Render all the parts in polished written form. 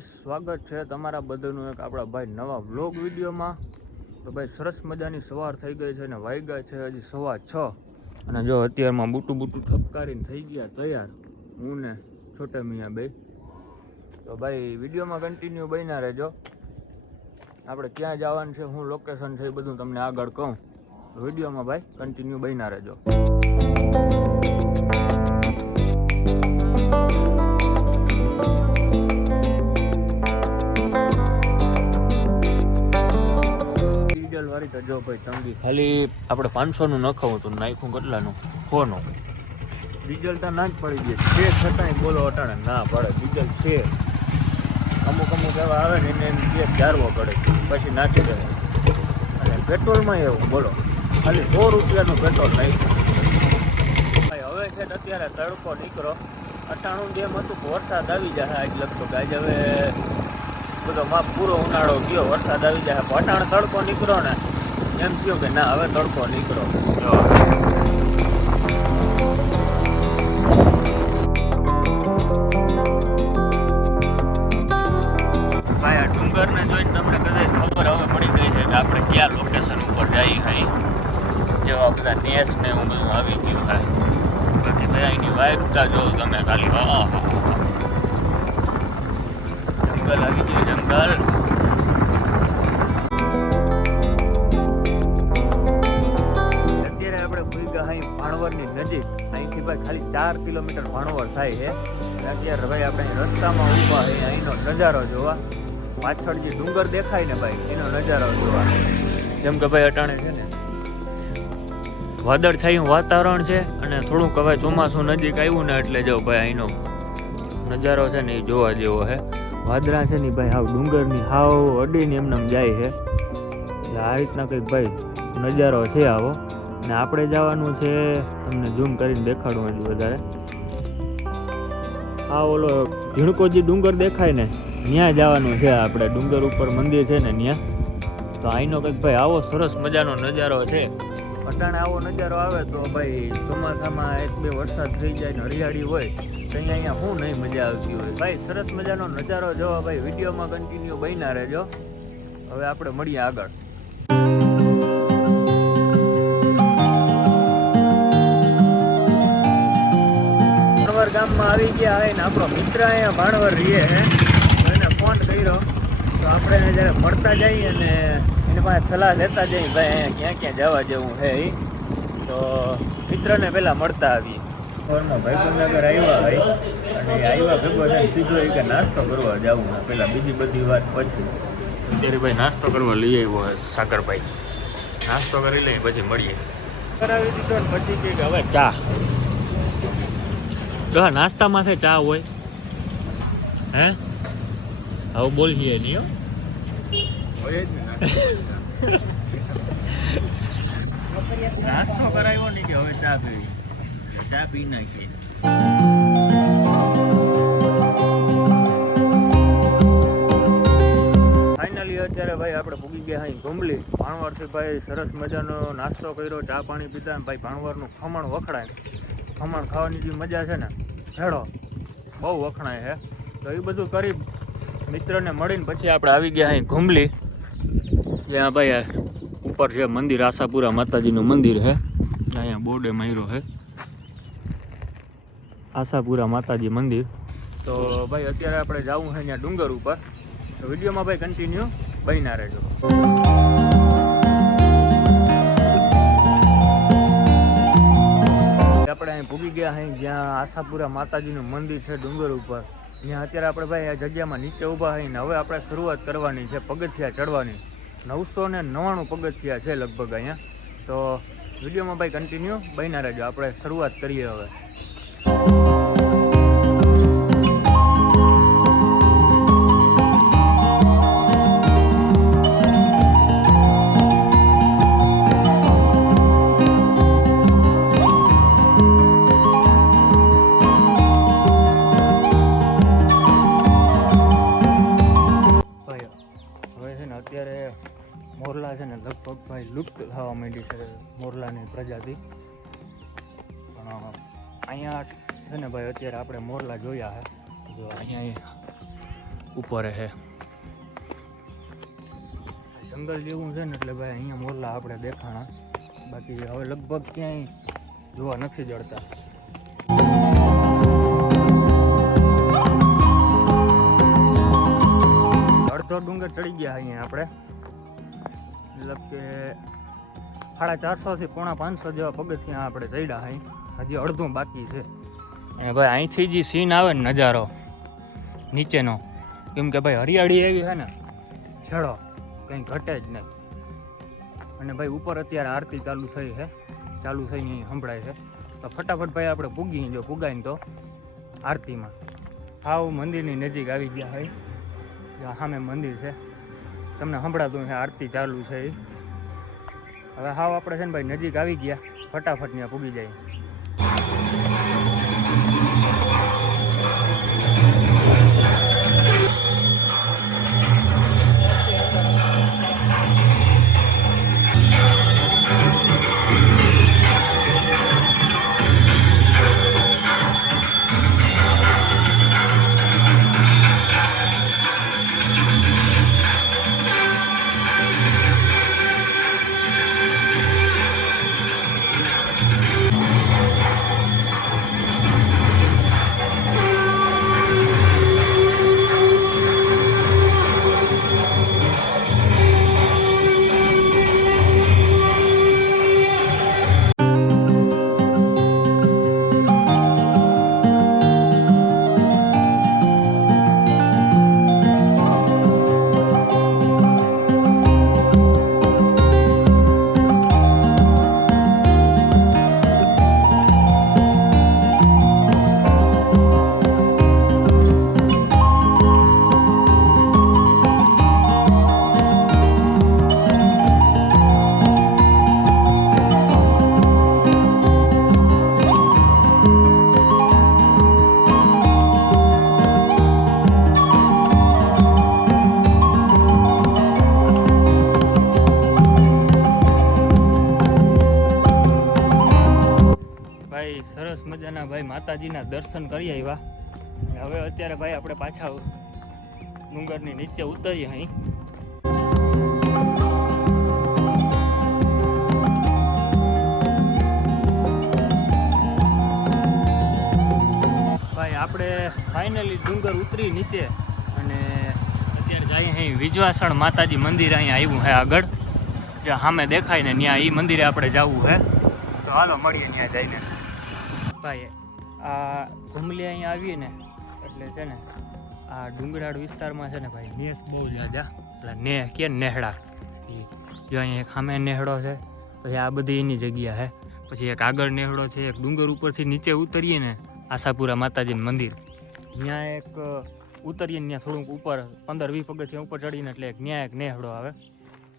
સ્વાગત છે તમારા બધાનું એક આપણા ભાઈ નવા વ્લોગ વિડીયોમાં। તો ભાઈ સરસ મજાની સવાર થઈ ગઈ છે અને વાગ્યા છે હજી 6:15 અને જો અત્યારમાં બૂટું ઠપકારીને થઈ ગયા તૈયાર હું ને છોટે મિયા બે। તો ભાઈ વિડીયોમાં કન્ટિન્યુ બન્યા રહેજો। આપણે ક્યાં જવાનું છે, શું લોકેશન છે, એ બધું તમને આગળ કહું। વિડીયોમાં ભાઈ કન્ટિન્યુ બન્યા રહેજો। વાળી તો જો ભાઈ તંગી ખાલી આપણે 500નું નખાવું તો નાખ્યું કેટલાનું 100નું ડીઝલ તો ના જ પડી ગઈ છે છતાંય બોલો અટાણે ના પડે ડીઝલ છે। અમુક એવા આવે ને એને જે ચારવો પડે પછી નાખી દે અને પેટ્રોલમાં એવું બોલો ખાલી 100 રૂપિયાનું પેટ્રોલ નાખ્યું ભાઈ। હવે છે અત્યારે તડકો નીકળો 98 જેમ હતું વરસાદ આવી જાય આજ લગભગ આજ હવે બધો માપ પૂરો ઉનાળો ગયો વરસાદ આવી જાય અટાણે તડકો નીકળો ને એમ થયું કે ના હવે તડકો નીકળો। ભાઈ આ ડુંગરને જોઈને તમને કદાચ ખબર હવે પડી ગઈ છે કે આપણે કયા લોકેશન ઉપર જઈએ ભાઈ। જેવા બધા નેસ ને એવું બધું આવી ગયું ભાઈ। બાકી ભાઈ એની વાઇબતા જો તમે ખાલી જંગલ આવી ગયું જંગલ। ભાણવરની નજીક અહીંથી ભાઈ ખાલી 4 કિલોમીટર ભાણવર થાય છે। અત્યારે ભાઈ આપણે રસ્તામાં ઊભા છે અહીંનો નજારો જોવા પાછળ જે ડુંગર દેખાય ને ભાઈ એનો નજારો જોવા। જેમ કે ભાઈ અટાણે છે ને વાદળછાયું વાતાવરણ છે અને થોડુંક હવે ચોમાસું નજીક આવ્યું ને એટલે જો ભાઈ અહીંનો નજારો છે ને એ જોવા જેવો છે। વાદળા છે ને ભાઈ હાવ ડુંગરની હાવ અડીને એમને જાય છે એટલે આ રીતના કંઈક ભાઈ નજારો છે આવો। અને આપણે જવાનું છે તમને ઝૂમ કરીને દેખાડું હજી વધારે આ ઓલો ઝીણકોજી ડુંગર દેખાય ને ત્યાં જવાનું છે આપણે ડુંગર ઉપર મંદિર છે ને ત્યાં। તો અહીંનો કંઈક ભાઈ આવો સરસ મજાનો નજારો છે। અટાણે આવો નજારો આવે તો ભાઈ ચોમાસામાં 1-2 વરસાદ થઈ જાય ને હરિયાળી હોય તો અહીંયા શું નહીં મજા આવતી હોય ભાઈ। સરસ મજાનો નજારો જોવા ભાઈ વિડીયોમાં કન્ટિન્યુ બન્યા રહેજો। હવે આપણે મળીએ આગળ। ગામમાં આવી ગયા હોય ને આપણો મિત્ર અહીંયા ભાણવર રહીએ છે એને ફોન કર્યો તો આપણે જ્યારે મળતા જઈએ ને એની પાસે સલાહ લેતા જઈએ ભાઈ અહીંયા ક્યાં જવા જેવું છે એ। તો મિત્રને પહેલાં મળતા આવીએ સવારમાં ભાઈબંધનગર આવ્યા હોય અને આવ્યા ભેગો છે સીધો એ કે નાસ્તો કરવા જવું ને પહેલાં બીજી બધી વાત પછી અત્યારે ભાઈ નાસ્તો કરવા લઈ આવ્યો હોય સાગરભાઈ। નાસ્તો કરી લઈએ પછી મળીએ। કરાવી દીધો ને પછી કે હવે ચા જો નાસ્તામાં છે ચા હોય હે આવું બોલીએ નહીં નાસ્તો કરાવ્યો નહીં કે હવે ચા પીવી ચા પી નાખીએ। ફાઇનલી અત્યારે ભાઈ આપણે પૂગી ગયા અહીં ઘુમલી ભાણવરથી ભાઈ સરસ મજાનો નાસ્તો કર્યો ચા પાણી પીધા ભાઈ ભાણવરનું ખમણ વખણાય ખમણ ખાવાની જે મજા છે ને ભેળો બહુ વખણાય છે। તો એ બધું કરી મિત્રને મળીને પછી આપણે આવી ગયા અહીં ઘુમલી જ્યાં ભાઈ ઉપર છે મંદિર આશાપુરા માતાજીનું મંદિર છે અહીંયા બોર્ડે માર્યો છે આશાપુરા માતાજી મંદિર। તો ભાઈ અત્યારે આપણે જવું છે ત્યાં ડુંગર ઉપર તો વિડીયોમાં ભાઈ કન્ટિન્યુ બન્યા રહેજો। આપણે અહીં ભૂગી ગયા અહીં જ્યાં આશાપુરા માતાજીનું મંદિર છે ડુંગર ઉપર ત્યાં અત્યારે આપણે ભાઈ આ જગ્યામાં નીચે ઊભા થઈને હવે આપણે શરૂઆત કરવાની છે પગથિયા ચડવાની। 999 પગથિયા છે લગભગ અહીંયા। તો વિડીયોમાં ભાઈ કન્ટિન્યુ બન્યા રહેજો આપણે શરૂઆત કરીએ હવે। અત્યારે મોરલા છે ને લગભગ ભાઈ લુપ્ત થવા માંડી છે મોરલાની પ્રજાતિ પણ અહીંયા છે ને ભાઈ અત્યારે આપણે મોરલા જોયા છે જો અહીંયા ઉપર છે. જંગલ જેવું છે ને એટલે ભાઈ અહીંયા મોરલા આપણે દેખાણા, બાકી હવે લગભગ ક્યાંય જોવા નથી જડતા. અડધો ડુંગર ચડી ગયા અહીંયા આપણે, મતલબ કે 450 થી પોણા 500 જેવા પગથિયાં આપણે ચડ્યા અહીં, હજી અડધું બાકી છે. અને ભાઈ અહીંથી જે સીન આવે ને નજારો નીચેનો, કેમ કે ભાઈ હરિયાળી એવી છે ને, છેડો કંઈ ઘટે જ નહીં. અને ભાઈ ઉપર અત્યારે આરતી ચાલુ થઈને અહીં સંભળાય છે. તો ફટાફટ ભાઈ આપણે પુગાઈને તો આરતીમાં હાવ મંદિરની નજીક આવી ગયા હોય. સામે મંદિર છે, તમને સંભળાતું છે આરતી ચાલુ છે એ. હવે હાવ આપણે છે ને ભાઈ નજીક આવી ગયા, ફટાફટ ત્યાં પૂગી જાય. સરસ મજાના ભાઈ માતાજીના દર્શન કરી આવ્યા. હવે અત્યારે ભાઈ આપણે પાછા ડુંગરની નીચે ઉતરીએ. અહીં ભાઈ આપણે ફાઇનલી ડુંગર ઉતરી નીચે, અને અત્યારે જાય અહીં વિજવાસણ માતાજી મંદિર અહીંયા આવ્યું છે આગળ, જ્યાં સામે દેખાય ને ત્યાં એ મંદિરે આપણે જવું છે. તો હાલો મળીએ ત્યાં જઈને. ભાઈ આ ઘુમલી અહીંયા આવીએ ને એટલે છે ને આ ડુંગરાળ વિસ્તારમાં છે ને ભાઈ નેસ બહુ જાજા, એટલે કે નેહડા. જો અહીંયા એક સામે નેહડો છે, પછી આ બધી એની જગ્યા છે, પછી એક આગળ નેહડો છે, એક ડુંગર ઉપરથી નીચે ઉતરીએ ને આશાપુરા માતાજીનું મંદિર, ત્યાં એક ઉતરીએ ને ત્યાં થોડુંક ઉપર 15-20 પગથિયાં ઉપર ચડીને એટલે ત્યાં એક નેહડો આવે.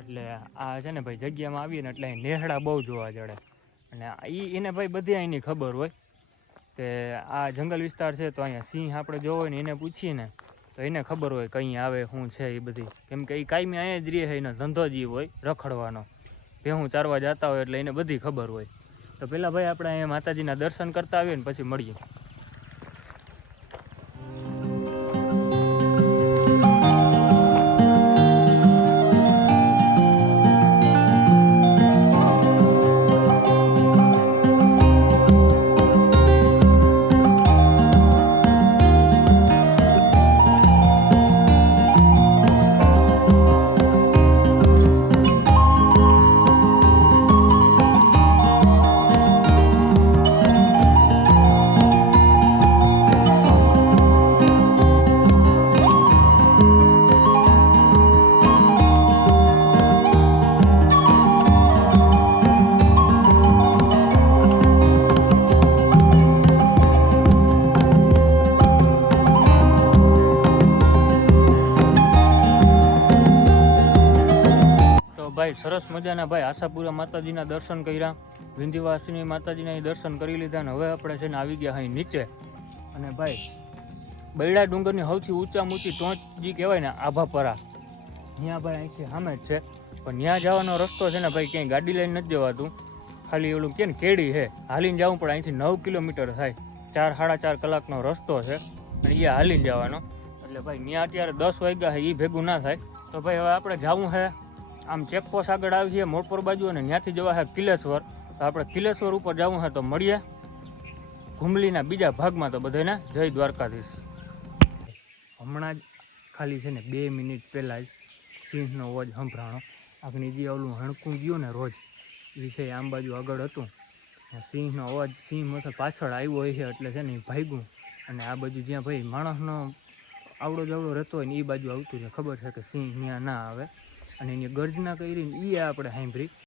એટલે આ છે ને ભાઈ જગ્યામાં આવીએ ને એટલે નેહડા બહુ જોવા જડે. અને એને ભાઈ બધી અહીંની ખબર હોય કે આ જંગલ વિસ્તાર છે, તો અહીંયા સિંહ આપણે જોવો હોય ને એને પૂછીએ ને તો એને ખબર હોય કંઈ આવે શું છે એ બધી, કેમ કે એ કાયમી અહીંયા જ રહે છે, એનો ધંધો જ હોય રખડવાનો, ભેહું ચારવા જતા હોય એટલે એને બધી ખબર હોય. તો પહેલાં ભાઈ આપણે અહીંયા માતાજીના દર્શન કરતા આવીએ ને પછી મળીએ. ભાઈ સરસ મજાના ભાઈ આશાપુરા માતાજીના દર્શન કર્યા, વિંધ્યવાસિની માતાજીના દર્શન કરી લીધા. અને હવે આપણે છે ને આવી ગયા અહીં નીચે. અને ભાઈ બૈડા ડુંગરની સૌથી ઊંચામાં ઊંચી ટોચ જે કહેવાય ને આભાપરા, ત્યાં ભાઈ અહીંથી સામે જ છે. પણ ત્યાં જવાનો રસ્તો છે ને ભાઈ ક્યાંય ગાડી લઈને નથી જવાતું, ખાલી ઓલું કે ને કેડી છે, હાલીને જવું પડે. અહીંથી 9 કિલોમીટર થાય, 4-4.5 કલાકનો રસ્તો છે, અને એ હાલીને જવાનો. એટલે છે ભાઈ. ત્યાં અત્યારે 10 વાગ્યા છે, એ ભેગું ના થાય. તો ભાઈ હવે આપણે જવું છે આમ ચેકપોસ્ટ આગળ આવીએ મોરપોર બાજુ, અને ત્યાંથી જવા છે કિલેશ્વર. તો આપણે કિલેશ્વર ઉપર જવું છે. તો મળીએ ઘુમલીના બીજા ભાગમાં. તો બધાને જય દ્વારકાધીશ. હમણાં જ ખાલી છે ને 2 મિનિટ પહેલાં જ સિંહનો અવાજ સંભળાણો. આગળ જે ઓલું હણકું ગયું ને રોજ એ છે આમ બાજુ આગળ હતું. સિંહનો અવાજ સિંહ મતલબ પાછળ આવ્યો હોય છે એટલે છે ને એ ભાગ્યું. અને આ બાજુ જ્યાં ભાઈ માણસનો આવડો જવડો રહેતો હોય ને એ બાજુ આવતું છે. ખબર છે કે સિંહ ત્યાં ના આવે, અને એની ગર્જના કરીને એ આપણે સાંભળી.